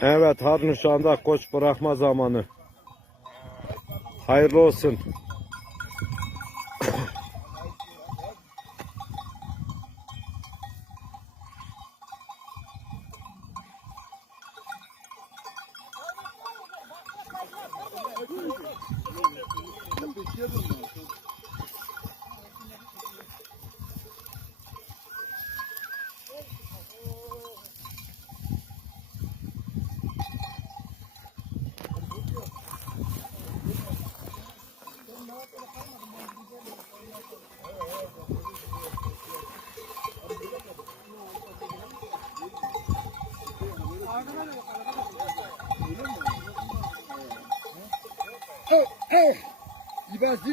Evet Harun şu anda koç bırakma zamanı. Hayırlı olsun. İbaz değil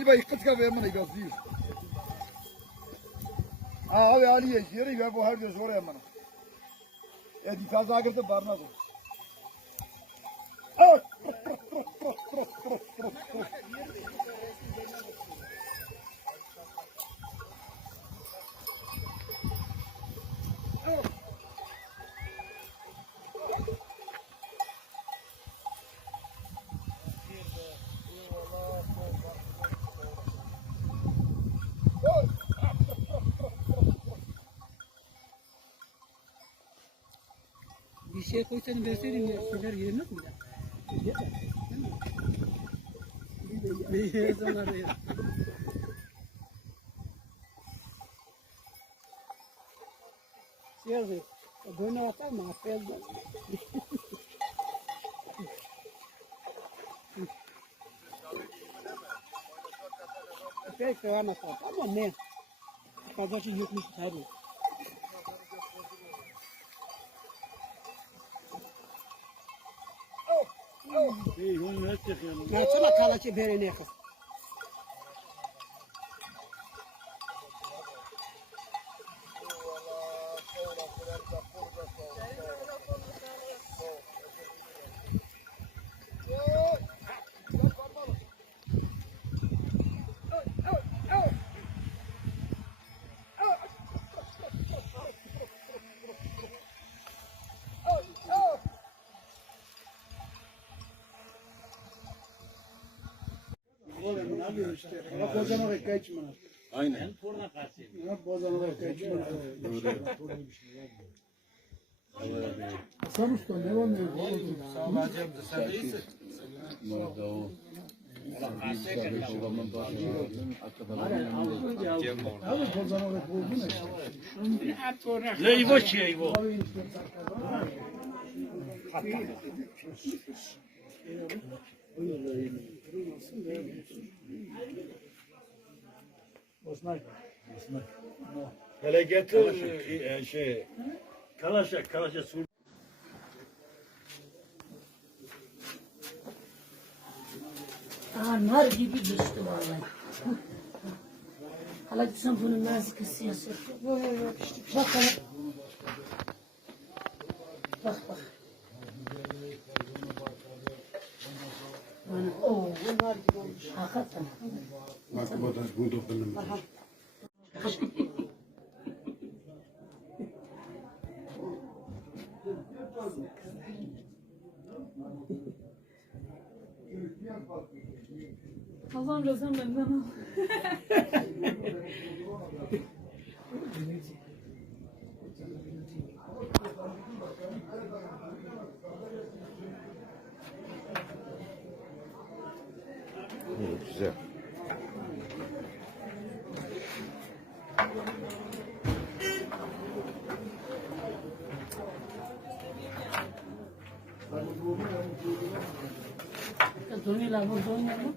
bay kıtka ve bana ibaz değil. Ha abi Ali yeri ve bu her gün zor ya bana. E di şey koysan verseydin ya sizler yerine koyacak. Yiyemez onları ya. Şey Dönü atar mı? não Peki, ben atar. Ama ne? Kadar şey yokmuş tabii. Geçsene kalaçı berene kız. Bak bozana kaçma. Aynen. Bak bozana kaçma. Hasan Usta ne var ne yok? Abi bozana bozdu ne? Zeyvo çeyvo. Hele getir e, şey. Kalaşa, kalaşa su. Aa, nar gibi geçti vallahi. Hala sen bunun nazik siyasi. Bak hala. Bak bak. Bana, oo, nar gibi olmuş. Hakikaten. Hazan Rozan benden al. İyi, güzel. Donuyorlar bu donuyor mu?